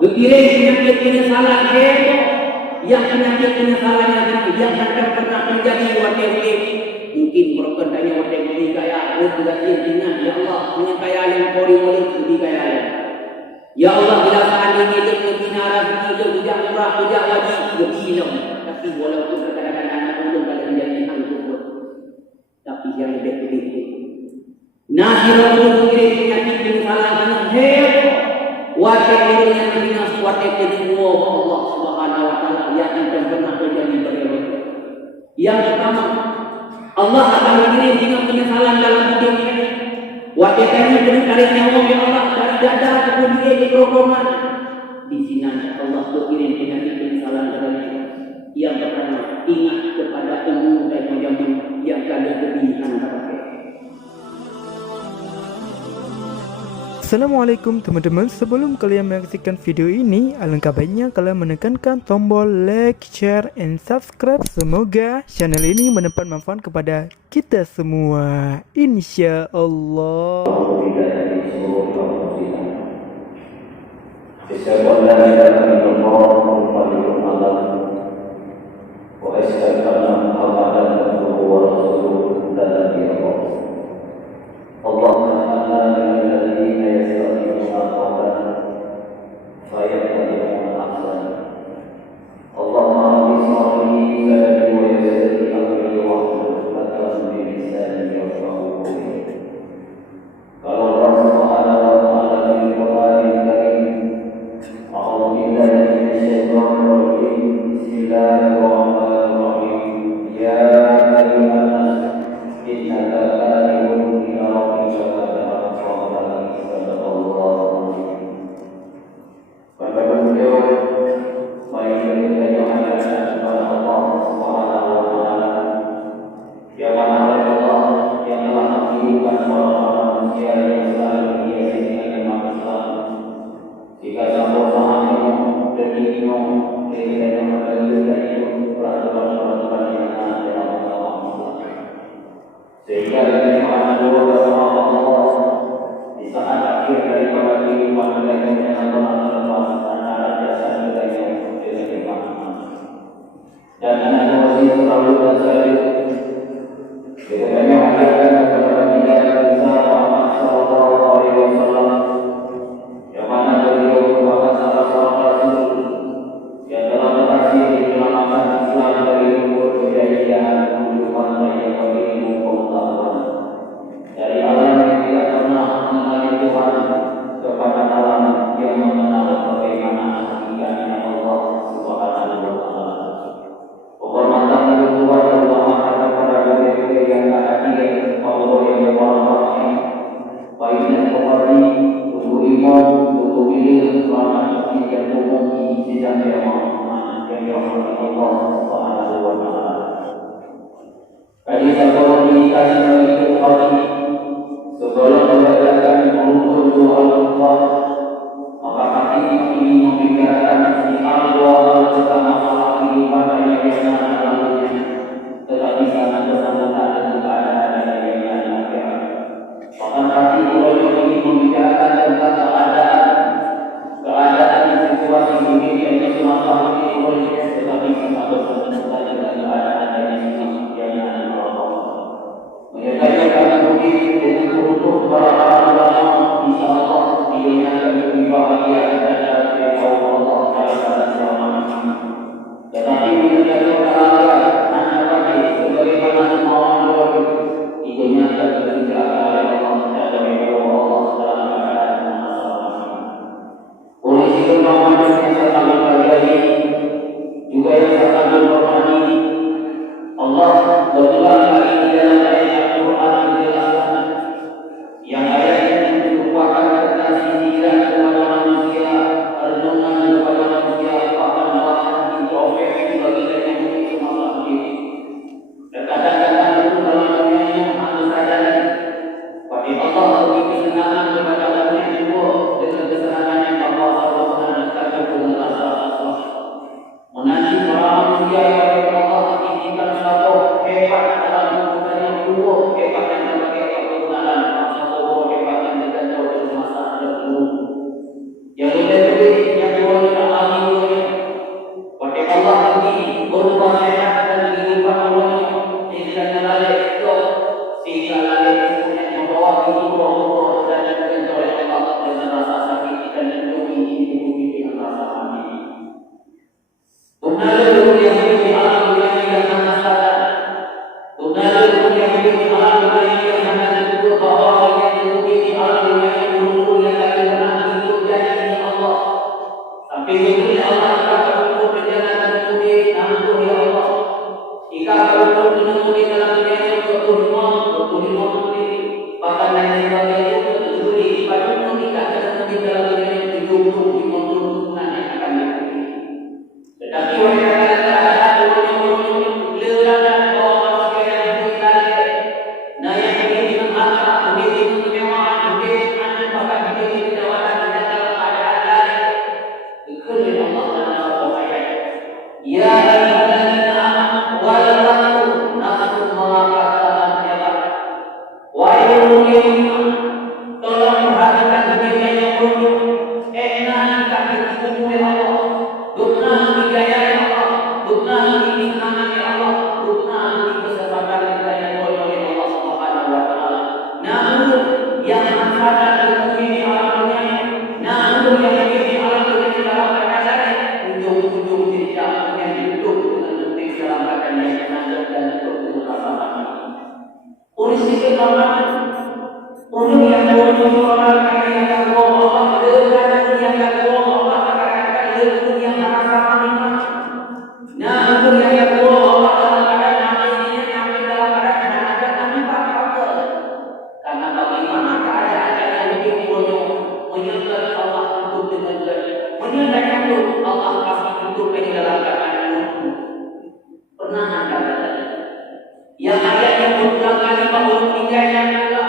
Berkirim penyakit penyesalan yang penyakit penyesalannya yang akan pernah menjadi wakil mungkin merupakan tanya wakil kaya sudah intinya ya Allah menyekaya yang kori oleh lebih kaya ya Allah bila seandainya itu kebinara itu tidak murah tidak wajib tidak tapi walaupun kadang-kadang anak belum pada menjadi angkuh tapi yang lebih begitu nasirah itu berkirim penyakit penyesalan wakil yang dinas wakil kedua Allah Subhanahu wa taala yang akan pernah terjadi pada mereka. Yang pertama, Allah akan mengirim dengan penyesalan dalam hidup ini. Wakil kami dengan kalian Allah ya Allah dari dada ke dunia di program di sini Allah berkirim dengan penyesalan dalam hidup. Yang pertama, ingat kepada ilmu dan ilmu yang kalian berikan kepada Assalamualaikum teman-teman, sebelum kalian menyaksikan video ini, alangkah baiknya kalian menekankan tombol like, share, and subscribe. Semoga channel ini mendapat manfaat kepada kita semua, insya Allah. Allah beri kesenangan kepada orang yang dengan kesenangan yang Allah Subhanahu wa taala Bukan leluhur yang hidup di alam dunia yang sangat sadar. Bukan leluhur yang hidup di alam dunia yang sangat teguh bahwa yang hidup di alam dunia yang dulu yang akan pernah hidup janji Allah. Tapi itu Allah akan berlaku perjalanan dunia tangguh ya Allah. Jika berlaku dunia dalam dunia yang berkulimun, bahkan lain sebagainya itu terjadi pada dunia dalam dunia yang hidup di motor yang akan datang. Tetapi wanita keadaan dunia lelaki bawa manusia yang berkali, nah yang ini mengharap, ini kemewahan, ini bahkan ini kedawalan di dalam keadaan lain. Dikuli Allah dalam ayat. Ya ayyuhalladzina amanu wa la taqulu nafsun ma qaddamat lighad. Wahai orang yang beriman, tolong perhatikan dunia yang mulia. Enak kami dipenuhi Allah. Dukna hidayah Allah, dukna kesenangan Allah, dukna kesempatan yang oleh Allah Subhanahu wa taala. Namun yang manfaat dari alam dunia, namun yang di alam dunia dalam keadaan ujung-ujung tidak yang hidup dengan nanti dalam keadaan yang senang dan penuh kesabaran. Urus keamanan, urus yang menuju orang kaya yang Allah, dengan yang Allah yang nah, itu yang Allah dalam keadaan ini yang dalam keadaan ada kami tak karena bagaimana keadaan yang dikurung menyebut Allah untuk dengan menyebut Allah pasti untuk dalam keadaan pernah ada yang ayat yang berulang kali bahwa tinggalnya juga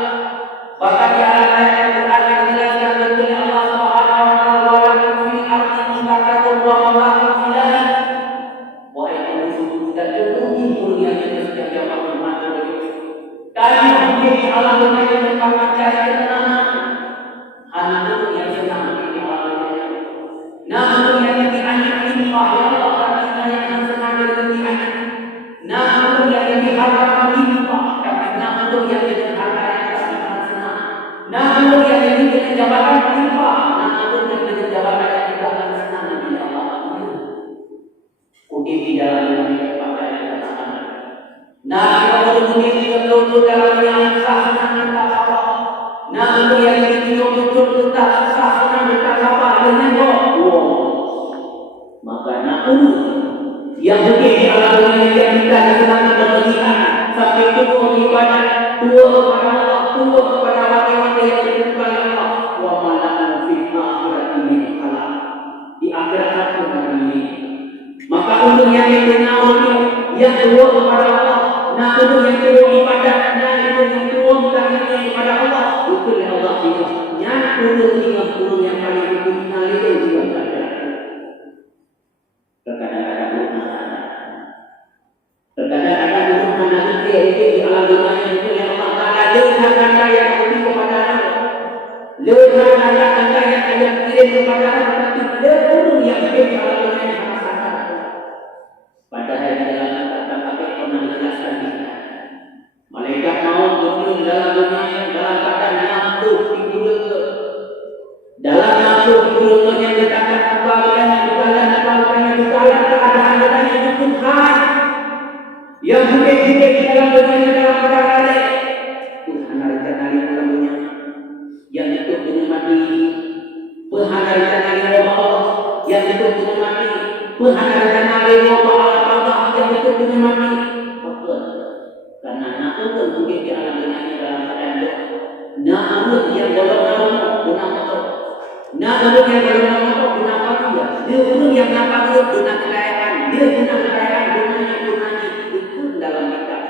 bahkan di ayat yang Quran yang dijelaskan oleh Allah Subhanahu wa taala fil ardi mustaqarrun wa maqamun ilahi. Wahai manusia dan kemudian mulia yang setiap jamaah bermakna kalian menjadi alam dunia yang tempat mencari ketenangan. Anak yang senang di alam dunia. Namun yang dianak limpah ya Allah karena yang senang di anak. Namun yang diharapkan limpah karena namun yang diharapkan yang senang. Namun yang dengan jabatan limpah. Namun yang dengan jabatan yang tidak akan senang di Allah. Mungkin di dalam dunia pakaian ketenangan. Nah, kalau mungkin betul dalam yang sah senang tak apa. Namun yang betul tak sah senang tak apa dengan Allah. Maka namun yang mungkin di alam dunia yang kita kesenangan berlebihan sampai tua ibadah, tua kepada Allah, tua kepada wakil yang dilakukan Allah. Wa malakan fi akhirat ini halal. Di akhirat pun ini. Maka untuk yang dikenal yang tua kepada Allah, nah untuk yang tua ibadah, nah untuk yang tua minta kepada Allah, itu Allah tinggalnya urus yang paling dikenal itu juga ada. Terkadang-kadang rumah nanti di alam dunia itu yang Allah Taala dengar yang lebih kepada Allah, dengar yang kirim kepada Allah, tapi dahulu yang di alam dunia yang padahal dalam kata-kata pernah dijelaskan malaikat maut turun dalam dunia dalam keadaan nafsu dibulut dalam nafsu dibulut yang dikatakan bagian yang dalam keadaan yang dibutuhkan yang bukit-bukit di dalam dunia dalam keadaan Tuhan hari-hari dalam dunia yang itu dengan mati Tuhan hari-hari Allah yang itu dengan mati Tuhan hari-hari Allah yang itu dengan mati karena nakut mungkin di alam dunia dalam keadaan nakut yang golongan guna motor nakut yang golongan motor guna apa dia yang nakut guna kekayaan dia guna kekayaan gunanya itu dalam kitab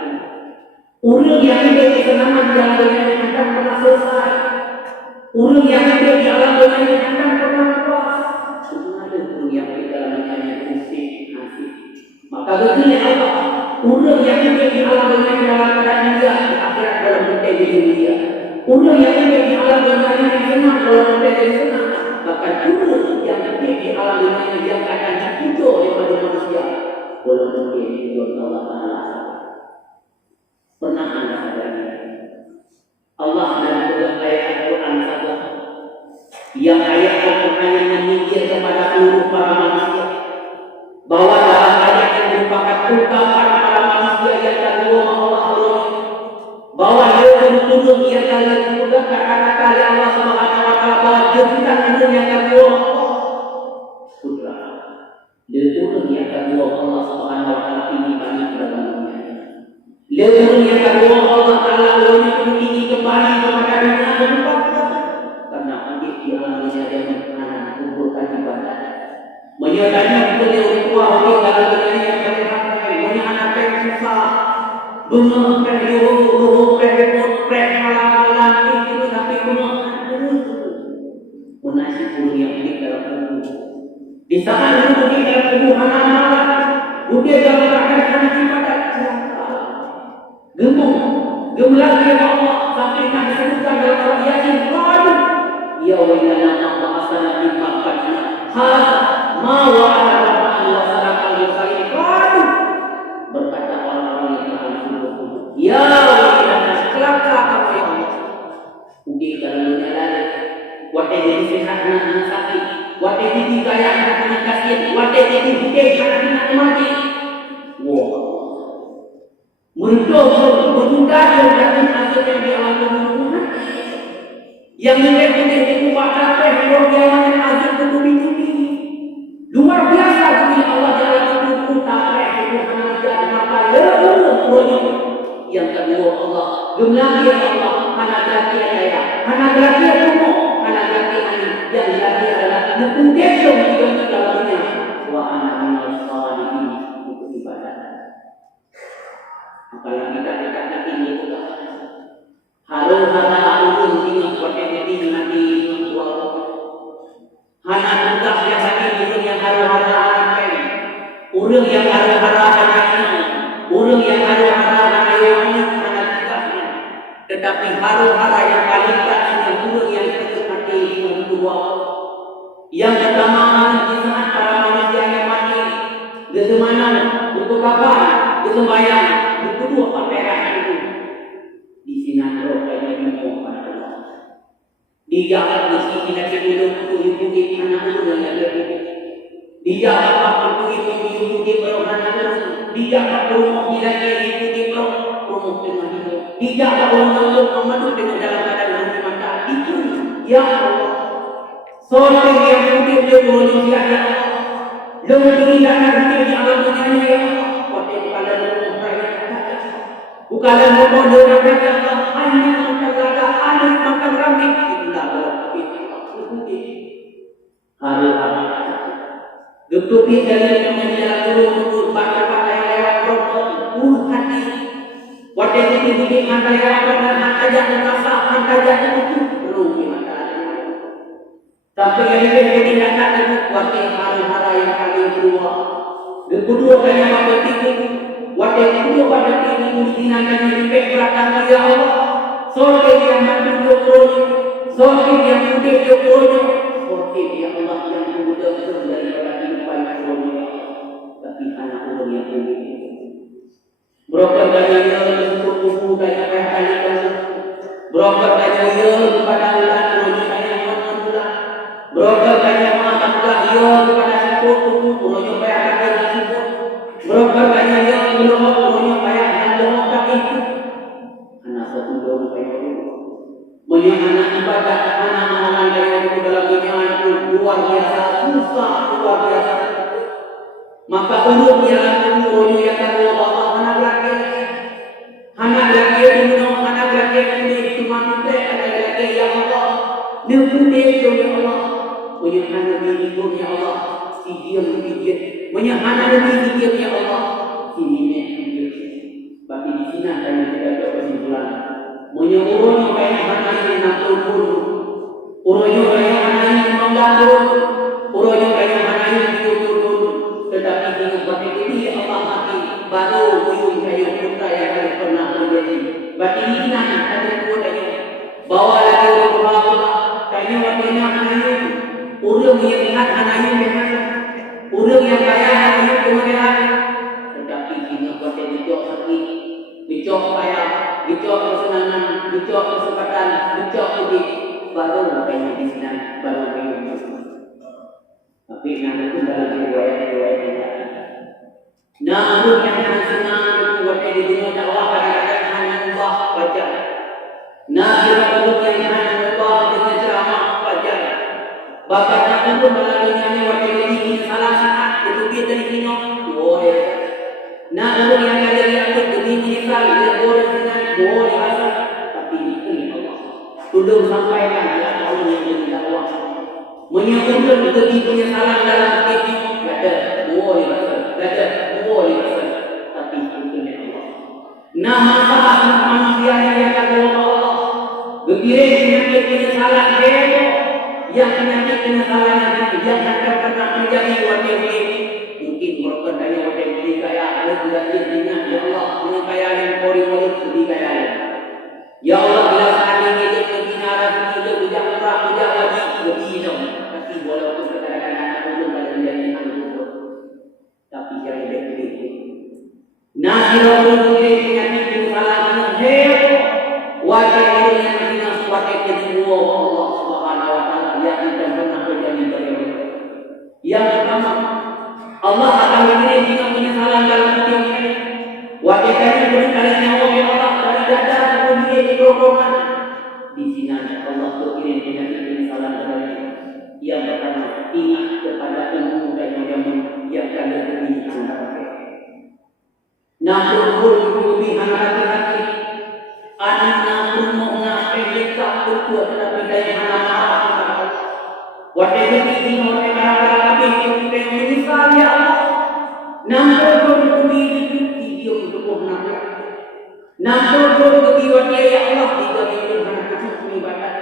urut yang ada di kesenangan dalam dunia yang akan pernah selesai urut yang ada di alam dunia yang akan pernah puas ada urut yang ada di dalam dunia yang musik nasib maka begini Allah urut yang ada di alam dunia dalam keadaan juga di akhirat dalam bentuk di dunia urut yang ada di alam dunia yang senang dalam bentuk senang bahkan urut yang ada di alam dunia yang akan dipujuk oleh manusia walaupun dia Allah Ta'ala pernah anda sadari Allah dalam ayat Al-Quran saja yang ayat Al-Quran yang menyingkir kepada seluruh para manusia bahwa urang yang kedua Allah Taala urangnya tinggi kembali kepada dunia berlipat karena dia alam yang anak kumpulkan ibadah. Menyadari beliau tua orang dalam dunia yang berlipat, punya anak yang susah, bengong malam itu tapi bengong menasih urang yang di dalam tubuh. Di saat itu di dalam tubuh anak-anak, udah dalam keadaan ibadah gemlah dia Allah sampai nak disebutkan dalam Al-Quran Yasin qalu ya wailana ma asana bi maqadina hadza ma wa'ada rabbana wa sadaqa al-mursalin qalu berkata orang-orang yang beriman ya wailana celaka kami ya Allah undi dalam dunia lain wate jadi sehat anak sakit wate jadi kaya anak sakit wate jadi hidup anak mati wah menunda dan hasil yang dialami yang menjadi upah capek luar biasa hasil bertubi-tubi luar biasa bagi Allah dalam tubuh capek itu mengajar maka leluhur yang kedua Allah gemlagi Allah hanagati ayah hanagati tubuh hanagati anak yang lagi adalah menundek yang di dalamnya wa anak minal-salihin untuk ibadah. Apalagi kita ini harus urang dengan potensi nanti jual. Hana tugas yang tadi urang yang harus anak urang yang harus anak urang yang harus anak tugasnya. Tetapi harus yang paling penting urang yang mati dua. Yang pertama di saat para manusia yang mati bagaimana untuk apa? Bersembahyang kedua pakaian itu di sini roh kaya minum pada Allah di jalan di sini kita dulu ibu anak dulu yang ada di jalan apa ibu beronan di jalan rumah kita ibu rumah dengan itu di jalan untuk memadu dengan dalam keadaan mata itu ya Allah soal yang mungkin dia boleh ada lebih anak di alam dunia ya Allah bukanlah memodal mereka hanya menjaga anak makan rami tidak harus tutupi dari menjaga dulu pakai lewat protokol hati wadah ini antara yang aja merasa aja itu belum tapi yang ini akan wadah hal-hal yang paling kedua kali apa itu wadah kedua pada ini dinakan di belakang ya Allah sorry yang menunjuk sorry yang menunjuk sorry ya Allah yang menunjuk daripada kehidupan dunia tapi anak orang yang ini berapa kali untuk tubuh banyak kali berapa kali kepada Allah saya mengulang berapa kali maafkan Allah kepada tubuh orang banyak kali berapa kali belum anak ibadah anak yang dalam dunia itu luar biasa susah luar biasa maka urut yang kedua Allah anak laki ini cuma kita anak laki ya Allah nilai ya Allah punya anak ini ya Allah si dia punya anak ini ya Allah ini bagi di sini ada yang tidak kesimpulan menyuruh kayak mana yang nak turun, urutnya kayak mana yang menggantung, urutnya kayak mana yang turun. Tetapi dengan batin ini Allah mati baru uyun kayu kita yang pernah terjadi. Batin ini nanti ada dua kayu, bawa lagi Allah kayu batinnya kayu, urut yang ingat kayu memang, urut yang kaya kayu kemudian. Tetapi dengan batin itu sakit, dicok kaya. Dicok kesenangan, dicok kesempatan, dicok hidup baru kayaknya di sini baru kayaknya. Tapi nanti itu dalam riwayat yang namun yang senang buat di dunia dakwah kadang-kadang hanya ubah baca. Nabi yang hanya ubah dengan ceramah baca. Bahkan aku melaluinya waktu ini salah saat itu dia dari sini. Namun yang ada di atas demi misal dia belum sampaikan adalah Allah yang berdakwah. Menyebutkan bagi penyesalan dalam hati, tidak ada, boleh rasa, tidak ada, boleh rasa, tapi itu Allah. Nama salah manusia yang kata Allah, begitu penyakit penyesalan dia, yang penyakit penyesalan yang akan pernah menjadi wakil ini. Mungkin merupakan daya wakil ini kaya ada tidak intinya, ya Allah, menyekaya yang kori-kori lebih kaya. Ya Allah, bila saat ini dia kebenaran kita ujak murah, ujak wajib, lebih dong. Tapi walaupun kadang-kadang anak itu pada menjadi anak itu, tapi jangan begitu. Nasi lalu ini penyakit penyesalan yang heboh, wajah ini yang kita suatu kedua Allah Subhanahu Wa Taala yang akan pernah terjadi bagi yang pertama, Allah akan mengirim penyesalan dalam hidup ini. Wajah ini berkali nyawa Allah dari dada kemudian di dorongan. Di sini Allah berkirim penyesalan dalam yang pertama, ingat kepada ilmu dan yang akan terjadi antara kita. Namun lebih hati-hati, anak pun mengapresiasi ketua tetapi dari mana-mana. Whatever ini orang Arab itu menyesal ya Allah. Namun video untuk mengenal. Namun bagi wajah ya Allah tidak dikenal kami ibadat.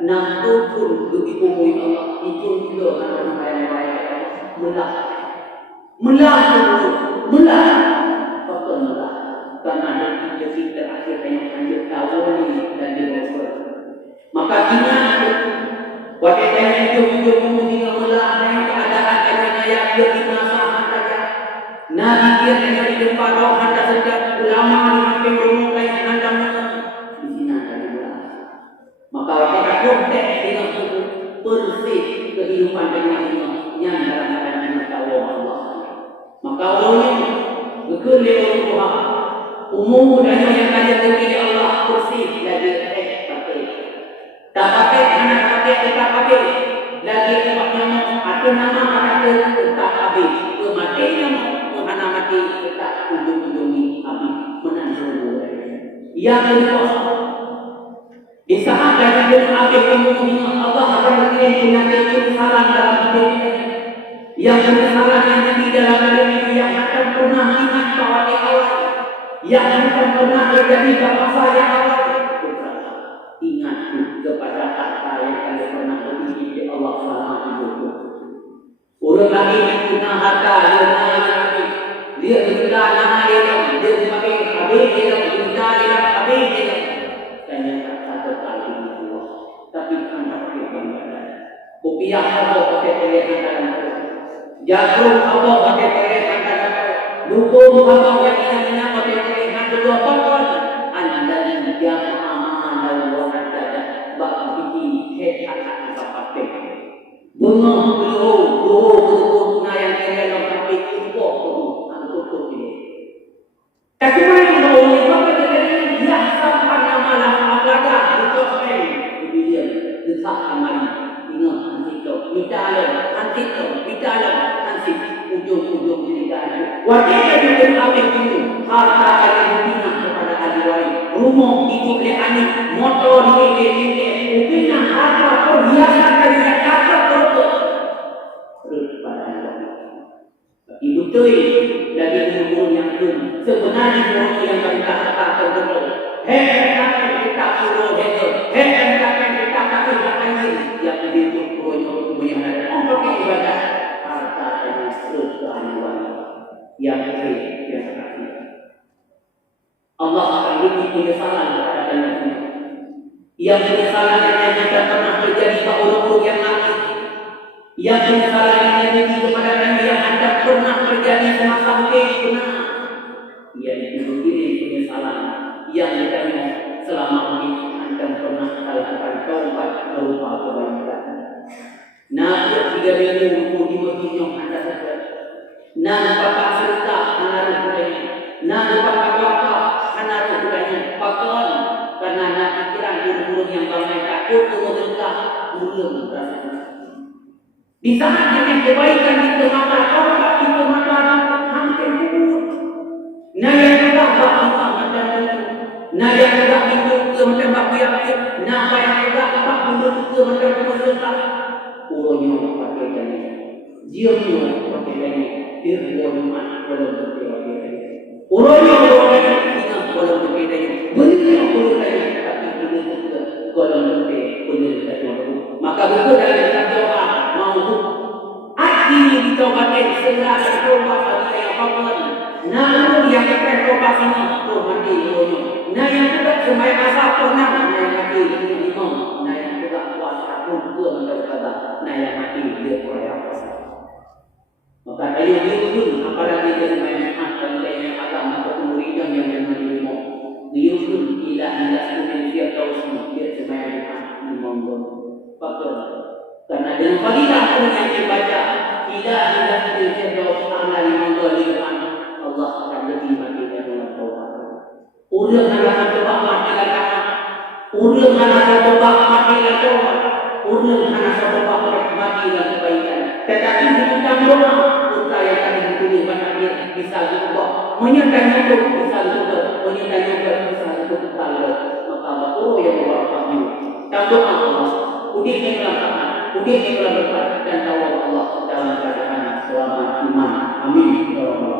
Namun bagi umum Allah itu juga akan bayar mulah. Karena nanti jadi terakhir yang lanjut tahu ini dan dibawa. Maka ingat wajah yang hidup mengundi mulah yang keadaan karena yang dia di masa saja. Nabi dia hanya di depan roh anda saja ulama yang berumur kayak anda di sini ada mulah. Maka wajah konteks dengan bersih kehidupan dengan yang dalam keadaan tahu Allah. Maka awalnya berkeliling Tuhan. Umum dan yang kaya diri Allah bersih lagi pakai. Tak pakai anak pakai tetap pakai. Lagi tempatnya ada nama kata tetap habis. Kematiannya mana mati tetap ujung-ujung habis menanggung. Yang kedua, di saat dari habis umum Allah akan mengirim penyakit kesalahan dalam hidup ini. Yang kesalahan yang di dalam hidup yang akan pernah ingat bahwa di awal yang akan pernah terjadi pada saya awal. Ingat kepada kata yang kalian pernah berbicara di Allah selama hidupmu. Orang lagi yang guna harta, dia guna nama dia sebagai habis dia guna dia habis dia. Tanya kata kali Allah. Tapi anak dia bangga. Kopiah Allah pakai pilihan dalam jarum Allah pakai pilihan dalam dukung Allah yang ini pakai pilihan kedua pokok anda ini yang aman dan luar biasa bagi hebat pakai bunga belum yang kira pakai impor untuk ini. Tapi mana mau apa jadi dia sampai malam ada itu dia desak amali ingat nanti ujung-ujung cerita. Wajib juga ambil dulu harta yang dibina kepada ahli waris. Rumah dibeli anik, motor dibeli, bina harta perhiasan dari kata terus pada ahli waris. Ibu tuh dari umur yang pun sebenarnya umur yang kita katakan terus. Kita suruh itu, kita kasih ini yang begitu yang ada untuk ibadah harta yang terus keanuan yang kasih. Allah akan beri penyesalan kepada kalian. Yang penyesalan yang tidak pernah terjadi pada orang yang mati. Yang penyesalan yang terjadi kepada kalian yang tidak pernah terjadi semasa hidup. Yaitu begini penyesalan yang ditanya selama ini anda pernah melakukan taubat berupa kebaikan. Nabi 3 minggu di masjid yang anda saja. Nabi pakai serta anak budaya. Nabi pakai wakaf anak budaya. Pakaian karena nabi kira guru yang banyak takut mengenal belum berasa. Di saat yang kebaikan itu maka taubat itu maka hampir kubur. Nah yang kita bahagia macam itu. Nah yang kita itu macam apa yang kita dia punya pakaiannya dia hormat dalam berpakaian. Orang yang ingat dalam berpakaian benar berpakaian tapi benar juga dalam berpakaian. Maka betul dalam doa mau hati ditobatkan segera bertobat pada yang apa namun yang bertobat ini tuh mati dulunya. Nah yang tidak semai asal pernah yang mati imam. Nah yang tidak puasa pun dia mendapat. Nah yang mati dia orang puasa. Maka ayo diusun apalagi dia semai dan lainnya agama atau murid yang menjadi imam. Diusun ilah sunan dia tahu semua dia semai imam fakir. Karena dengan fadilah pun yang dibaca ilah sunan dia tahu semua imam Allah akan lebih mati dengan taubat. Urang anak taubat mati lagi. Urang anak taubat mati lagi. Urang anak taubat mati lagi kebaikan. Tetapi bukan doa kita yang akan dipilih banyak dia bisa juga. Menyertai itu bisa juga. Menyertai juga bisa juga. Maka betul yang membawa kami. Dan doa Allah. Udik yang melakukan. Udik yang melakukan. Dan tawab Allah dalam keadaan selama iman. Amin. Ya Allah.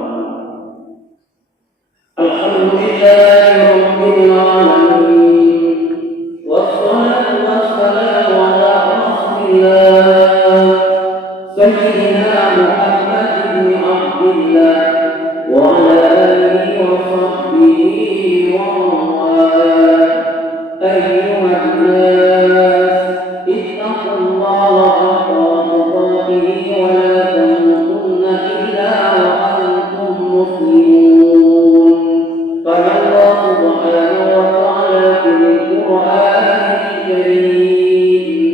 Alhamdulillah Rabbil Alamin. Wassalatu wassalamu ala Rasulillah Sayyidina Muhammad bin Abdullah wa ala alihi wa sahbihi wa man ayyuhan nas ittaqullaha haqqa tuqatih wa la tamutunna illa wa antum muslimun. قال الله سبحانه وتعالى في القرآن الكريم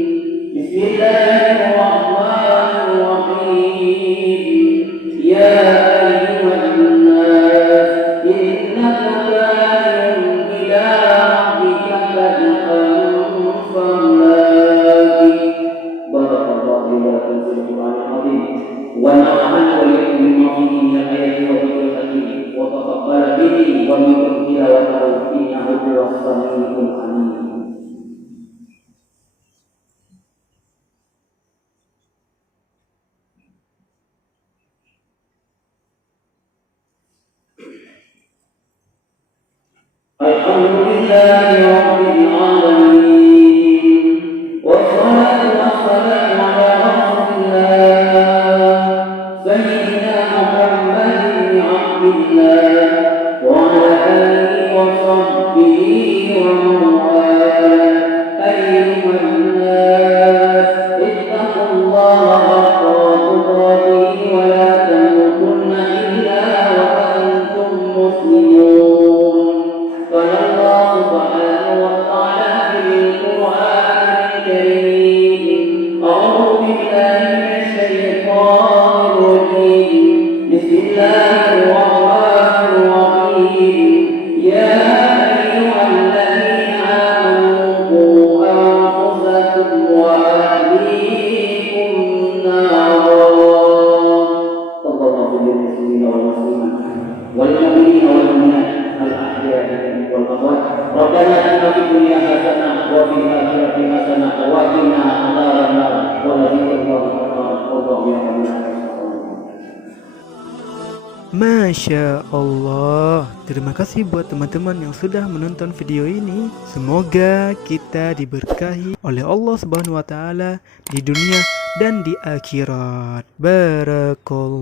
بسم الله الرحمن الرحيم يا أيها الناس إنك كائن إلى ربك كدحا فملاقيه بارك الله لي ولكم في القرآن العظيم ونفعني وإياكم بما فيه من الآيات والذكر الحكيم وتقبل مني ومنكم تلاوته إنه هو السميع العليم. Alhamdulillah Rabbil Alamin. Wassalatu wassalamu ala Rasulillah Sayyidina Muhammad bin Abdullah wa ala alihi wa sahbihi wa man ayyuhan nas ittaqullaha haqqa tuqatih wa la tamutunna illa wa antum muslimun. قال الله سبحانه وتعالى في القرآن الكريم أعوذ بالله من الشيطان الرجيم بسم الله الرحمن الرحيم يا أيها الذين آمنوا قوا أنفسكم وأهليكم نارا. اللهم صل للمسلمين والمسلمات والمؤمنين والمؤمنات الأحياء والأموات. ربنا آتنا في الدنيا حسنة وفي الآخرة حسنة وقنا عذاب النار. ولذكر الله أكبر والله يعلم ما تصنعون. Masya Allah. Terima kasih buat teman-teman yang sudah menonton video ini. Semoga kita diberkahi oleh Allah Subhanahu wa taala di dunia dan di akhirat. Barakallah.